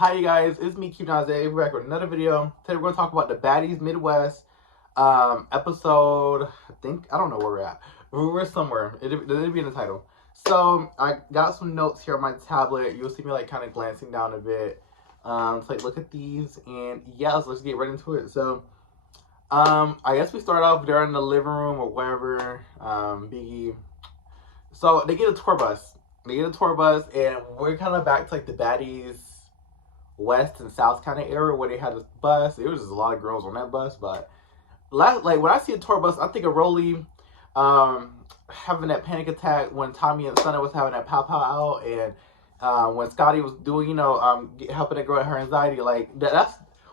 Hi you guys, it's me, Keep Naze. We're back with another video. Today we're going to talk about the Baddies Midwest episode. I don't know where we're at. We're somewhere. It'll be in the title. So I got some notes here on my tablet. You'll see me like kind of glancing down a bit. To like look at these, and yeah, let's get right into it. So I guess we start off there in the living room or wherever. Biggie. So they get a tour bus. And we're kind of back to like the Baddies West and South kind of area where they had a bus. There was just a lot of girls on that bus, but like when I see a tour bus, I think of Rolly having that panic attack when Tommy and Sonny was having that pow pow out, and when Scotty was doing, helping the girl with her anxiety. Like that's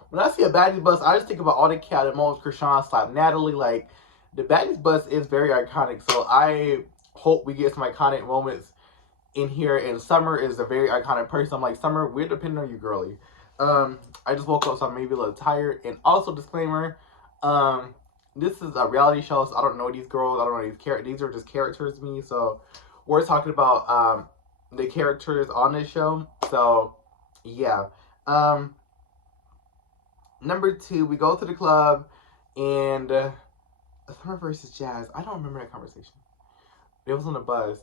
when I see a Baddies bus, I just think about all the chaotic moments. Krishan slapped Natalie. Like the Baddies bus is very iconic, so I hope we get some iconic moments in here. And Summer is a very iconic person. I'm like, Summer, we're depending on you, girly. I just woke up, so I'm maybe a little tired. And also, disclaimer, this is a reality show, so I don't know these girls. I don't know these characters. These are just characters to me. So we're talking about the characters on this show. So yeah. Number 2, we go to the club, and Summer versus Jazz. I don't remember that conversation. It was on the bus.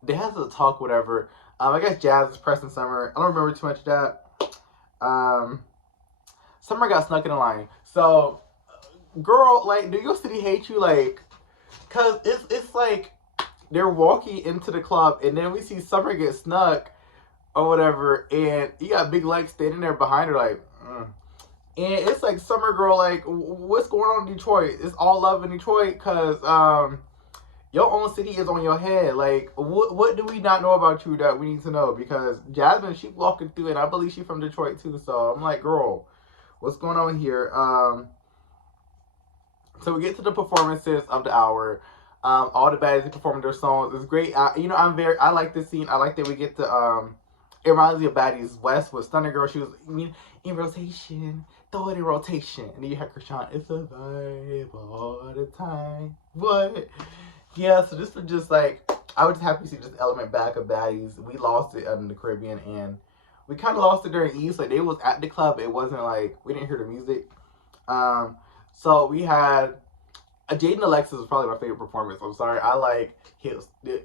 They had to talk, whatever. I guess Jazz is pressing Summer. I don't remember too much of that. Summer got snuck in the line. So, girl, like, do your city hate you? Like, cause it's like they're walking into the club, and then we see Summer get snuck or whatever, and you got Big Legs standing there behind her, like, And it's like, Summer, girl, like, what's going on in Detroit? It's all love in Detroit, cause your own city is on your head. Like, what do we not know about you that we need to know? Because Jasmine, she walking through, and I believe she's from Detroit too. So I'm like, girl, what's going on here? So we get to the performances of the hour. All the baddies performing their songs. It's great. I like this scene. I like that we get to it reminds me of Baddies West with Stunner Girl. She was in rotation. Throw it in rotation. And then you had Krishan. It's a vibe all the time. What? Yeah, so this was just like, I was just happy to see this element back of Baddies. We lost it in the Caribbean, and we kind of lost it during East. Like, they was at the club. It wasn't like, we didn't hear the music. So we had, Jaden Alexis was probably my favorite performance. I'm sorry. I like his, the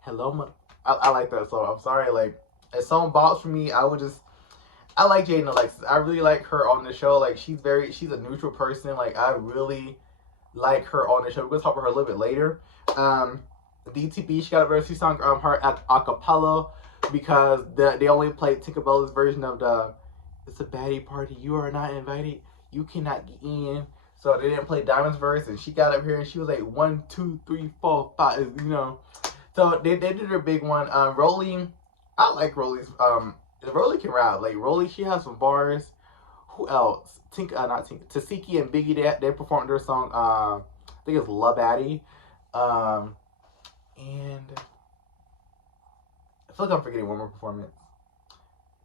hello, I like that song. I'm sorry. Like, if someone bops for me, I like Jaden Alexis. I really like her on the show. Like, she's a neutral person. Like, I really like her on the show. We're going to talk about her a little bit later. DTB, she got a verse song, her a cappella, because they only played Tinkerbella's version of the "It's a baddie party, you are not invited, you cannot get in." So they didn't play Diamond's verse, and she got up here and she was like 1, 2, 3, 4, 5, So they did her big one. Rolly, I like Rolly's. Rolly can rap. Like, Rolly, she has some bars. Who else? Tasiki and Biggie, they performed their song. I think it's Love Addy. And I feel like I'm forgetting one more performance.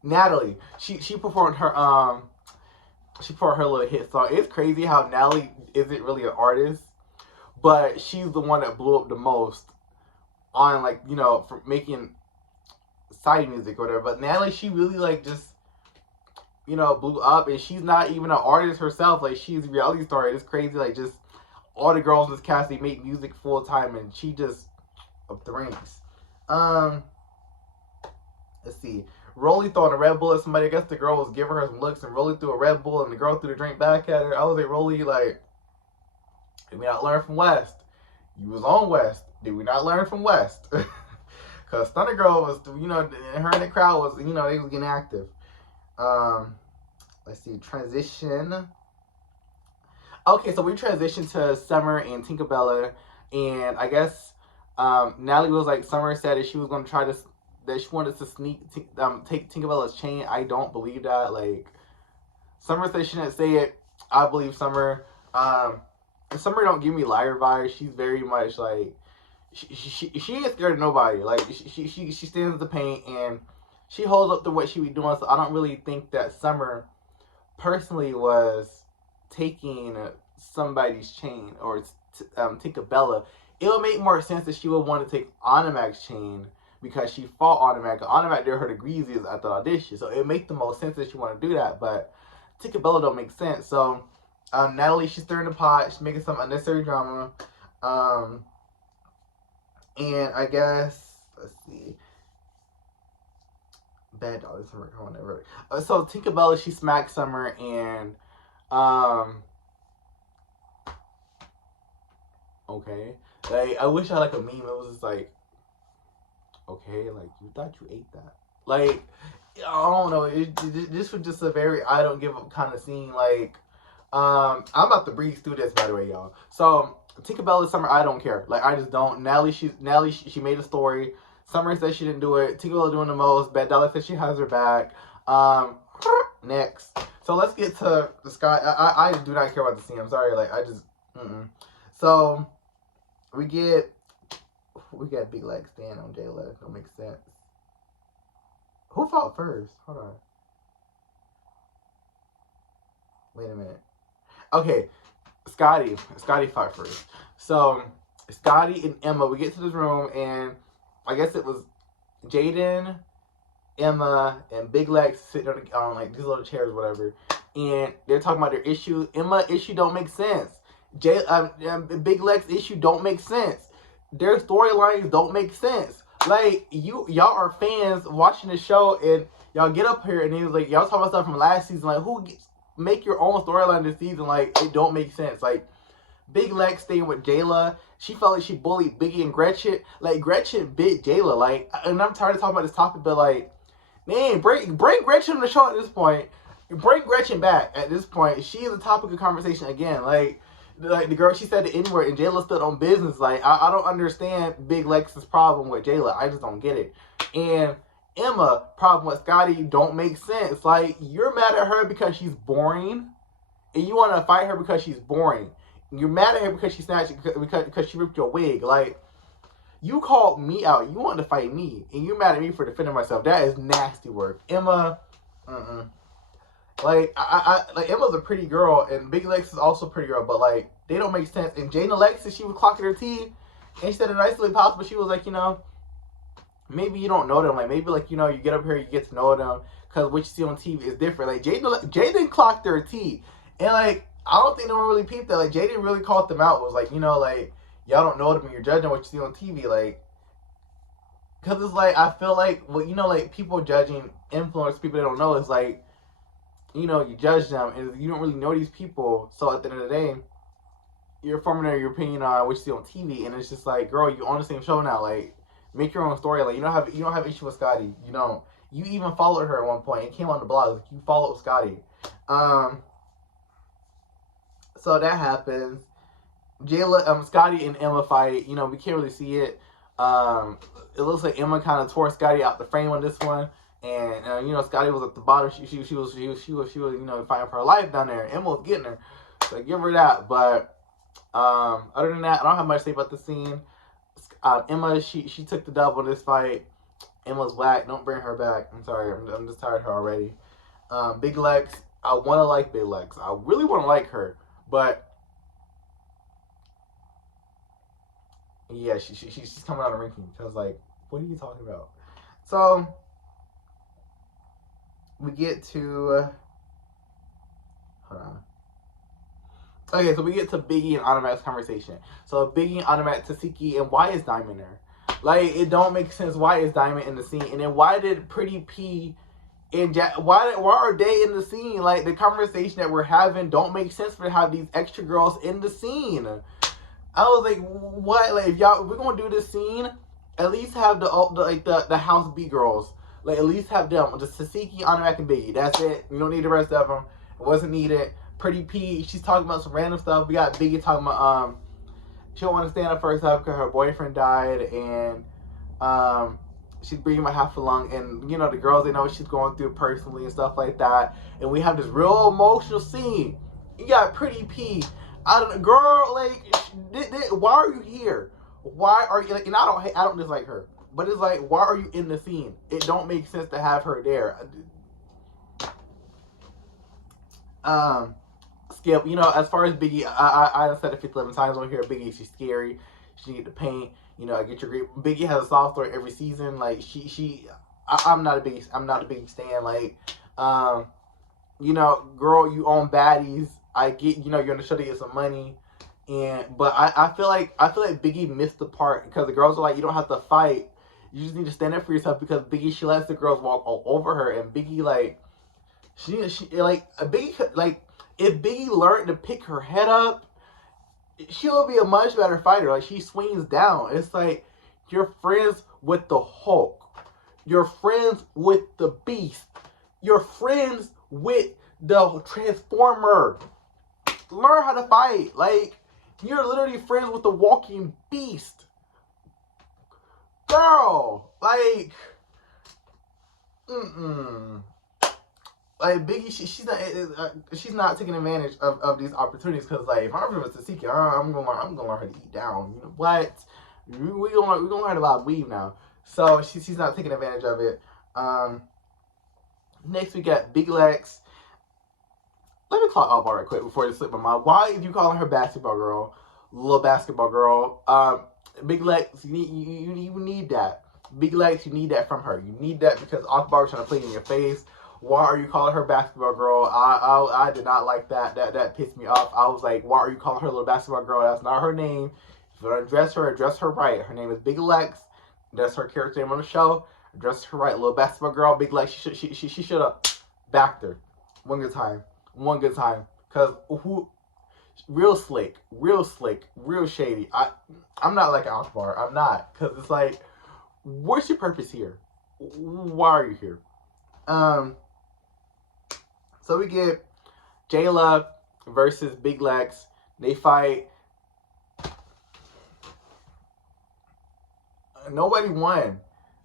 Natalie, she performed her little hit song. It's crazy how Natalie isn't really an artist, but she's the one that blew up the most on, like, for making side music or whatever. But Natalie, she really like just blew up, and she's not even an artist herself. Like, she's a reality star. It's crazy. Like, just all the girls in this cast, they make music full time, and she just up the ranks. Let's see. Rolly throwing a Red Bull at somebody. I guess the girl was giving her some looks, and Rolly threw a Red Bull, and the girl threw the drink back at her. I was like, Rolly, like, did we not learn from West? You was on West. Did we not learn from West? Because Thunder Girl was, her and the crowd was, they was getting active. Let's see, transition. Okay, so we transitioned to Summer and Tinkerbella, and I guess Natalie was like, Summer said that she was going to try to, that she wanted to take Tinkerbella's chain. I don't believe that. Like, Summer said she didn't say it. I believe Summer. Summer don't give me liar vibes. She's very much like, she ain't scared of nobody. Like, she stands at the paint, and she holds up to what she be doing. So I don't really think that Summer personally was taking somebody's chain or Tinkerbella. It would make more sense that she would want to take Animax's chain, because she fought Automatic. Automatic did her the greasiest at the audition, so it makes the most sense that you want to do that. But Tinkerbella don't make sense. So Natalie, she's stirring the pot. She's making some unnecessary drama. And I guess, let's see. Bad dog. So Tinkerbella, she smacks Summer, and okay. Like, I wish I had like a meme. It was just like, okay, like, you thought you ate that. Like, I don't know. This was just a very I don't give up kind of scene. Like, I'm about to breeze through this, by the way, y'all. So Tinkerbella, Summer, I don't care. Like, I just don't. Natalie, she made a story. Summer said she didn't do it. Tinkerbella doing the most. Bad Dollar said she has her back. Next. So let's get to the sky. I do not care about the scene. I'm sorry. Like, I just. So we get Big Leg stand on Jayla. Don't make sense. Who fought first? Hold on. Wait a minute. Okay, Scotty fought first. So Scotty and Emma, we get to this room, and I guess it was Jaden, Emma, and Big Legs sitting on like these little chairs, or whatever, and they're talking about their issue. Emma issue don't make sense. Big Legs issue don't make sense. Their storylines don't make sense. Like, y'all are fans watching the show, and y'all get up here and it was like y'all talking about stuff from last season. Like, make your own storyline this season? Like, it don't make sense. Like, Big Lex staying with Jayla. She felt like she bullied Biggie and Gretchen. Like, Gretchen bit Jayla. Like, and I'm tired of talking about this topic, but like, man, bring Gretchen on the show at this point. Bring Gretchen back at this point. She is a topic of conversation again. Like the girl, she said the N-word and Jayla stood on business. Like, I don't understand Big Lex's problem with Jayla. I just don't get it. And Emma problem with Scotty don't make sense. Like, you're mad at her because she's boring, and you want to fight her because she's boring. You're mad at her because she snatched, because she ripped your wig. Like, you called me out. You wanted to fight me, and you're mad at me for defending myself. That is nasty work, Emma. Like, like, Emma's a pretty girl, and Big Lex is also a pretty girl, but like, they don't make sense. And Jane Alexis, she was clocking her teeth, and she said it nicely possible. She was like, you know, maybe you don't know them. Like, maybe, like, you know, you get up here, you get to know them, because what you see on TV is different. Like, Jaden clocked their teeth, and like, I don't think no one really peeped that. Like, Jaden really called them out. It was like, you know, like, y'all don't know them and you're judging what you see on TV. Like, because it's like, I feel like, well, you know, like, people judging influence people they don't know is like, you know, you judge them and you don't really know these people. So at the end of the day, you're forming your opinion on what you see on TV, and it's just like, girl, you on the same show now. Like, make your own story. Like, you don't have issue with Scotty. You don't. You even followed her at one point. It came on the blog. Like, you followed Scotty. So that happens. Jayla, Scotty and Emma fight. You know, we can't really see it. It looks like Emma kind of tore Scotty out the frame on this one. And you know, Scotty was at the bottom. She was you know, fighting for her life down there. Emma was getting her, so give her that. But other than that, I don't have much to say about the scene. Emma, she took the dub on this fight. Emma's whack. Don't bring her back. I'm sorry. I'm just tired of her already. Big Lex, I want to like Big Lex. I really want to like her, but yeah, she's coming out of ranking because, like, what are you talking about? So we get to hold on. Okay, so we get to Biggie and Automatic's conversation. So Biggie and Automatic Tasiki, and why is Diamond there? Like, it don't make sense. Why is Diamond in the scene? And then why did Pretty P and why are they in the scene? Like, the conversation that we're having don't make sense for to have these extra girls in the scene. I was like, what? Like, if we're gonna do this scene, at least have the house B girls. Like, at least have them. Just Tasiki, Automatic, and Biggie. That's it. You don't need the rest of them. It wasn't needed. Pretty P, she's talking about some random stuff. We got Biggie talking about she don't want to stand up for herself because her boyfriend died, and she's breathing about half a lung, and you know, the girls, they know what she's going through personally and stuff like that. And we have this real emotional scene. You got Pretty P. Girl, like, why are you here? Why are you, like, and I don't dislike her, but it's like, why are you in the scene? It don't make sense to have her there. Skip, you know, as far as Biggie, I said it 11 times on here. Biggie, she's scary. She need to paint. You know, get your great. Biggie has a soft story every season. Like I'm not a big stan. Like, you know, girl, you own Baddies. I get, you know, you're on the show to get some money, but I feel like Biggie missed the part because the girls are like, you don't have to fight. You just need to stand up for yourself because Biggie, she lets the girls walk all over her, and Biggie like she like Biggie like if Biggie learned to pick her head up, she'll be a much better fighter. Like she swings down. It's like you're friends with the Hulk. You're friends with the Beast. You're friends with the Transformer. Learn how to fight. Like you're literally friends with the walking beast. Girl, like like Biggie, she's not taking advantage of these opportunities because like if I was to seek it, I'm gonna learn how to eat down. You know what? We gonna learn about weave now. So she's not taking advantage of it. Next we got Big Lex. Let me call Alba right quick before it slip my mind. Why are you calling her basketball girl, little basketball girl? Big Lex, you need that. Big Lex, you need that from her. You need that because Akbar is trying to play in your face. Why are you calling her basketball girl? I did not like that. That pissed me off. I was like, why are you calling her little basketball girl? That's not her name. If you're gonna address her right. Her name is Big Lex. That's her character name on the show. Address her right, little basketball girl. Big Lex. She should have backed her one good time. Cause who? Real slick, real shady. I'm not like Akbar. I'm not. Cause it's like, what's your purpose here? Why are you here? So we get Jayla versus Big Lex. They fight. Nobody won.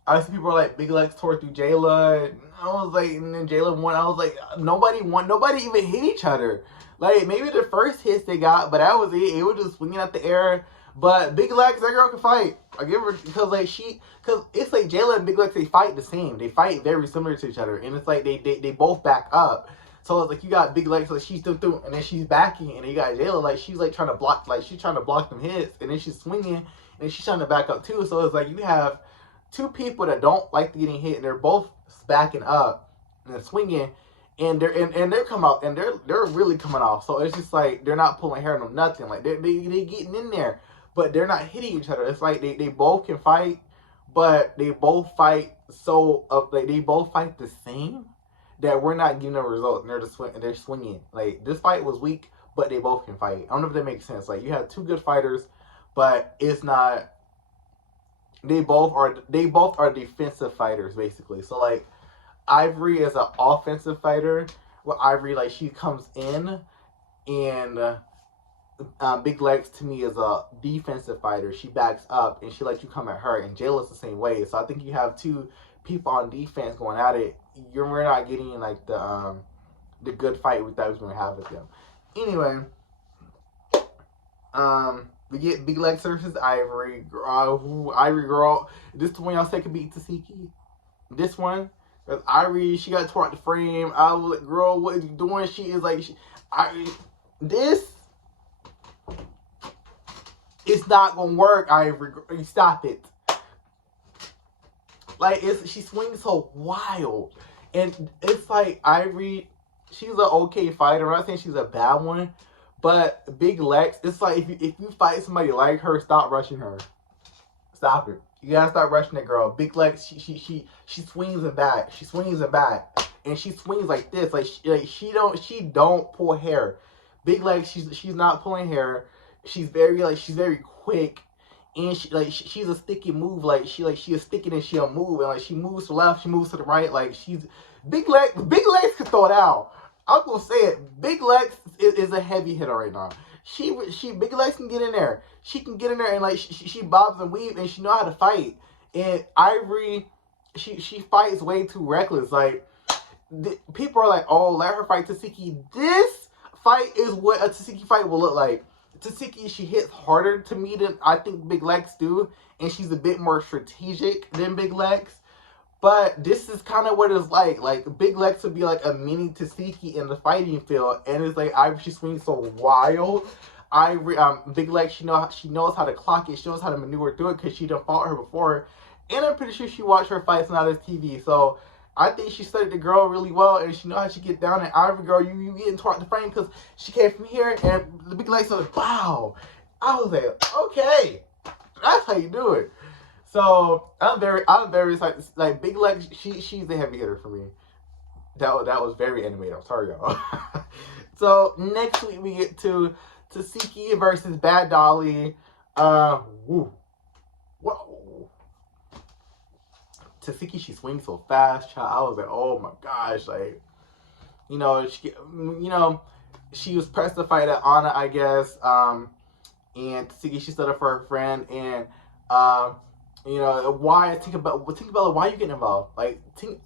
I see people are like, Big Lex tore through Jayla. I was like, and then Jayla won. I was like, nobody won. Nobody even hit each other. Like, maybe the first hits they got, but that was it. It was just swinging at the air. But Big Lex, that girl can fight. I give her, because it's like Jayla and Big Lex, they fight the same. They fight very similar to each other. And it's like they both back up. So it's like you got Big Lex, like she's through, and then she's backing, and then you got Jayla, like she's like trying to block, them hits, and then she's swinging, and then she's trying to back up too. So it's like you have two people that don't like getting hit, and they're both backing up and they're swinging, and they're coming out, and they're really coming off. So it's just like they're not pulling hair, no nothing. Like they getting in there, but they're not hitting each other. It's like they both can fight, but they both fight they both fight the same that we're not getting a result. And they're swinging. Like this fight was weak, but they both can fight. I don't know if that makes sense. Like you have two good fighters, but it's not. They both are defensive fighters basically. So like Ivory is an offensive fighter. Well, Ivory like she comes in, and Big Lex to me is a defensive fighter. She backs up and she lets you come at her. And Jayla's the same way. So I think you have two people on defense going at it. We're not getting like the good fight we thought we was gonna have with them. Anyway, we get Big Lex versus Ivory. Ivory girl. This the one y'all say could beat Tasiki. This one. Because Ivory, she got tore out the frame. I was like, girl, what are you doing? She is like, this it's not gonna work, Ivory. Stop it. Like she swings so wild, and it's like Ivory. She's an okay fighter. I'm not saying she's a bad one, but Big Lex. It's like if you fight somebody like her, stop rushing her. Stop it. You gotta start rushing that girl. Big Lex. She swings it back. She swings it back, and she swings like this. She don't pull hair. Big Lex. She's not pulling hair. She's very quick. And she's a sticky move, she is sticky and she'll move, and like she moves to the left, she moves to the right, like she's Big Lex can throw it out. I'm gonna say it. Big Lex is a heavy hitter right now. She Big Lex can get in there. She can get in there and like she bobs and weaves and she know how to fight. And Ivory, she fights way too reckless. Like people are like, oh, let her fight Tasiki. This fight is what a Tasiki fight will look like. Tasiki, she hits harder to me than I think Big Lex do, and she's a bit more strategic than Big Lex. But this is kind of what it's like. Like Big Lex would be like a mini Tasiki in the fighting field, and it's like she swings so wild. Big Leg, she knows how to clock it. She knows how to maneuver through it because she done fought her before, and I'm pretty sure she watched her fights on this TV. So I think she studied the girl really well, and she know how she get down. And Ivory Girl, you getting toward the frame because she came from here, and the Big Leg said, "Wow." I was like, okay, that's how you do it. So I'm very excited. Like Big Leg, she's the heavy hitter for me. That was very animated. I'm sorry, y'all. So next week we get to Tasiki versus Bad Dolly. Woo. Whoa. Tasiki, she swings so fast, child. I was like, oh my gosh, like, she was pressed to fight at Anna, I guess. And Tasiki, she stood up for her friend, and why Tinkerbella? Why are you getting involved? Like, do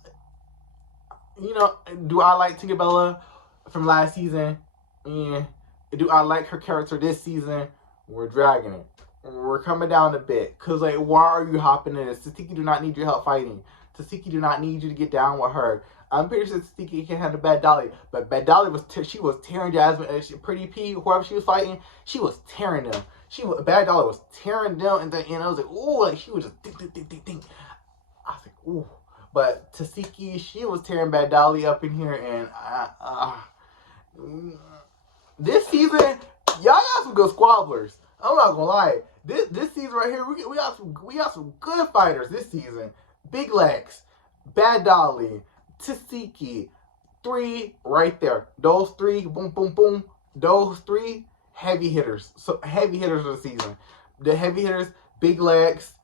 I like Tinkerbella from last season? And do I like her character this season? We're dragging it. We're coming down a bit. Because, like, why are you hopping in this? Tasiki do not need your help fighting. Tasiki do not need you to get down with her. I'm pretty sure Tasiki can handle Bad Dolly. But Bad Dolly was tearing Jasmine, Pretty P, whoever she was fighting, she was tearing them. Bad Dolly was tearing them, and I was like, ooh, like, she was just ding. I was like, ooh. But Tasiki, she was tearing Bad Dolly up in here, and this season, y'all got some good squabblers. I'm not gonna lie. This season right here, we got some good fighters this season. Big Legs, Bad Dolly, Tasiki, 3 right there. Those 3, boom, boom, boom. Those 3 heavy hitters. So heavy hitters of the season. The heavy hitters, Big Legs,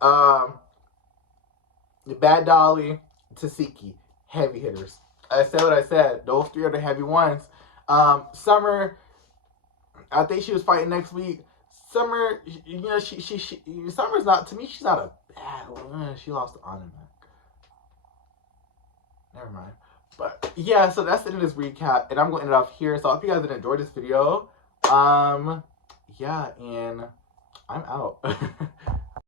the Bad Dolly, Tasiki, heavy hitters. I said what I said. Those 3 are the heavy ones. Summer, I think she was fighting next week. Summer, Summer's not, to me, she's not a bad one. She lost to Anna. Never mind. But yeah, so that's the end of this recap, and I'm going to end it off here. So I hope you guys did enjoy this video. Yeah, and I'm out.